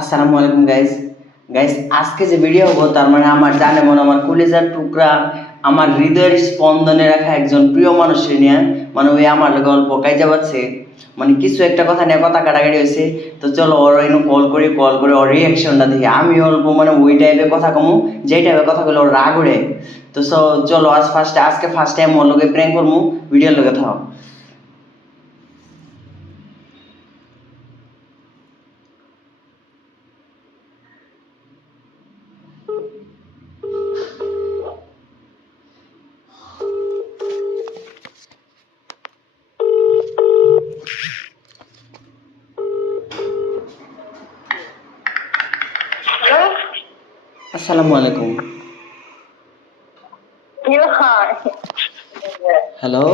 আসসালামু আলাইকুম guys guys আজকে যে ভিডিও হব, তার মানে আমার জানে মনে, আমার কলেজার টুকরা, আমার হৃদয়ের স্পন্দনে রাখা একজন প্রিয় মানুষের নিয়ে মানে ওই আমার গল্প কাইজা পাচ্ছে মানে কিছু একটা কথা নিয়ে কথা কাটাকাটি হয়েছে। তো চলো ওর এনে কল করি কল করে ওর রিয়াকশনটা দেখি। আমি অল্প মানে ওই টাইপের কথা কমু, যেই টাইপের কথা বলে ওর রাগ ওড়ে। তো চলো আজ ফার্স্টে আজকে ফার্স্ট টাইম ওর লোকে প্রেম করব ভিডিওর লোকে থাও। আসসালামু আলাইকুম। হ্যালো.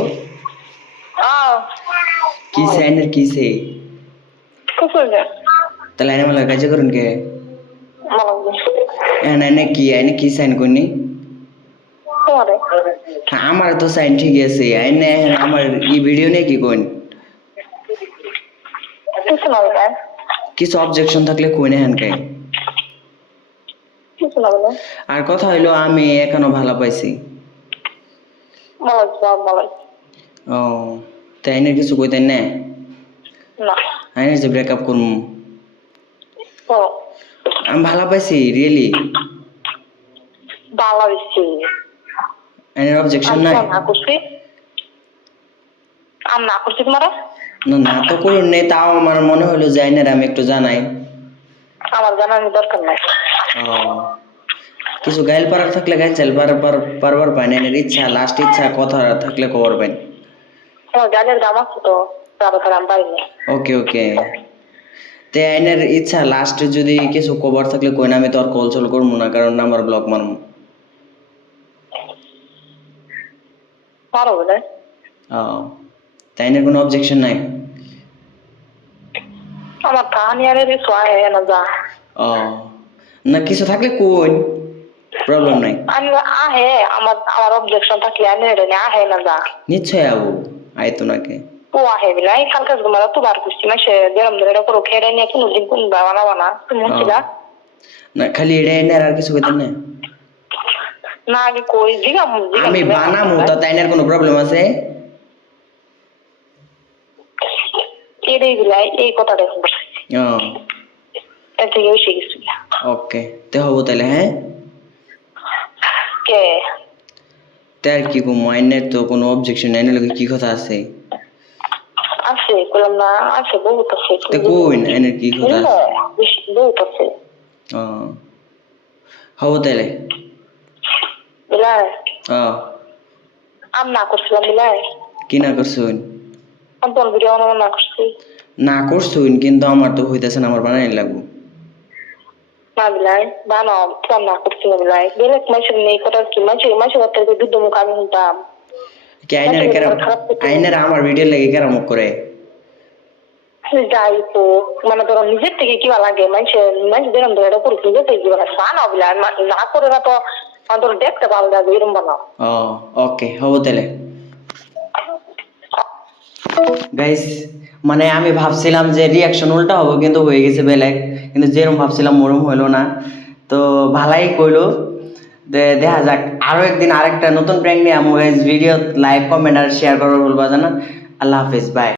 কি সাইনের কিসে Kusunya. তাহলে আইনে मला কাজ করুন কে? এনে কি এনে কি সাইন করনি? আমার তো সাইন ঠিক আছে এনে আমার এই ভিডিও নিয়ে কি কোন? কিছু অবজেকশন থাকলে কই না হেন কে কিছু না বলে আর কথা হইল আমি এখনও ভালো পাইছি। ও তাই এনে কিছু কইতেন না? না। আইনে যে ব্রেকআপ আমি ভালো পাইছি রিয়েলি বেশি আইনের অবজেকশন নাই? না আমি না করছি তোমার? না না তো করুন নেই তাও আমার মনে হলো যে আইনের আমি একটু জানাই। আমার জানার দরকার নাই। কিছু গাইল পারার থাকলে গাইল চাল পার পার পারবার পাই না এনের ইচ্ছা লাস্ট ইচ্ছা কথা থাকলে খবর পাই তোমার গালের দাম আছে তো তার তার আমি পাইনি ওকে ওকে তে আইনের ইচ্ছা লাস্টে যদি কিছু কভার থাকলে কই না আমি তো আর কল চল করব না কারণ নাম্বার ব্লক মারবো পারো বলে ও তাই আইনের কোনো অবজেকশন নাই আমার কাহানি আর কিছু আয় না যা ও না কিছু থাকলে কই প্রবলেম নাই। আমি আহে আমার আমার অবজেকশন থাকলে আমি এটা নিয়ে আহে না যা। নিশ্চয় আবু আইতো নাকে ও আহে বিলাই কালকে তোমার তো বার করছি মাসে যেরম ধরে এটা করো খেয়ে নিয়ে কোনো দিন কোন বানা বানা। তুমি মনছিলা না খালি এটা আইনের আর কিছু কইতেন না। না আগে কই জিগা জিগা আমি বানামু তো তাই আইনের কোনো প্রবলেম আছে? এটাই বিলাই এই কথাটা এখন ও। এর থেকে বেশি কিছু না। ওকে তে হব তাহলে হ্যাঁ কে তে আর কি কম আইনের তো কোনো অবজেকশন নাই নাহলে কি কথা আছে আছে বললাম না আছে বহুত আছে তে কই আইনের কি কথা আছে বহুত আছে ও হব তাহলে বিলাই ও আমি না করছিলাম বিলাই কি না করছুন আমি তোর ভিডিও না করছি না করছুন কিন্তু আমার তো হইতেছে না আমার বানাই লাগবো মাসের নেই কথা কি মাসে মাসে কথা দুধ মুখ আমি শুনতাম কি আইনের কেরাম আইনের আমার ভিডিও লাগে কেরাম করে যাই তো মানে তোর নিজের থেকে কি লাগে মানুষে মানুষ যেরকম ধরে এটা করিস নিজের থেকে কি ভালো লাগে? বানাও না করে না তো আমার তোর দেখতে ভালো লাগবে এরকম বানাও ও ওকে হব তাহলে গাইস মানে আমি ভাবছিলাম যে রিয়াকশন উল্টা হব, কিন্তু হয়ে গেছে বেলেগ কিন্তু যেরকম ভাবছিলাম, ওরম হইল না। তো ভালাই কইলো দেখা যাক। আরও একদিন আরেকটা নতুন প্র্যাঙ্ক নিয়ে আমি ভিডিও লাইক কমেন্ট আর শেয়ার করার ভুলবা জানা আল্লাহ হাফিজ বাই